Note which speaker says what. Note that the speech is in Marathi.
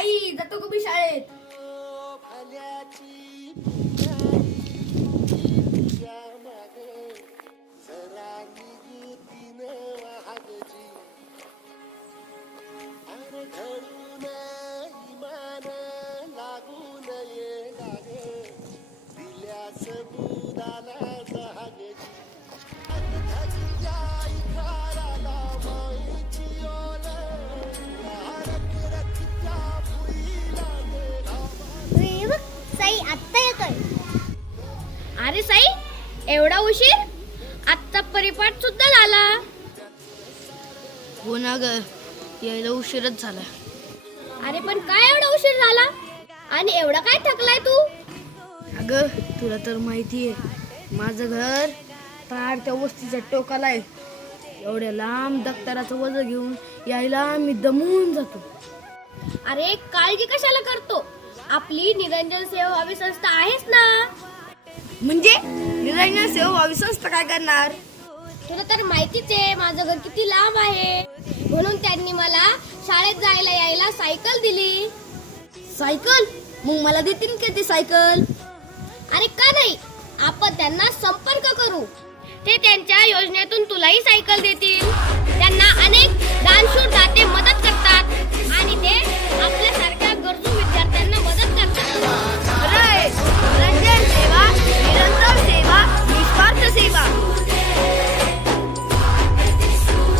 Speaker 1: शाळेत लागू नये Ай, за то губы шарит. Thank you. अरे साई एवढा उशीर आता सुद्धा झाला
Speaker 2: हो ना उशीरच झाला
Speaker 1: अरे पण काय एवढा उशीर झाला आणि एवढा काय थकलाय तू
Speaker 2: अग तुला तर माहिती आहे माझ घर फार त्या वस्तीच्या टोकालाय एवढ्या लांब दप्तराचं वज घेऊन यायला मी दमून जातो
Speaker 1: अरे काळजी कशाला करतो आपली निरंजन सेवा हा संस्था आहेस ना
Speaker 2: म्हणजे सेवा काय करणार
Speaker 1: तुला तर माहितीच आहे माझं घर किती लांब आहे म्हणून त्यांनी मला शाळेत जायला यायला सायकल दिली
Speaker 2: सायकल मग मला देतील दे सायकल
Speaker 1: अरे का नाही आपण त्यांना संपर्क करू ते त्यांच्या योजनेतून तुलाही सायकल देतील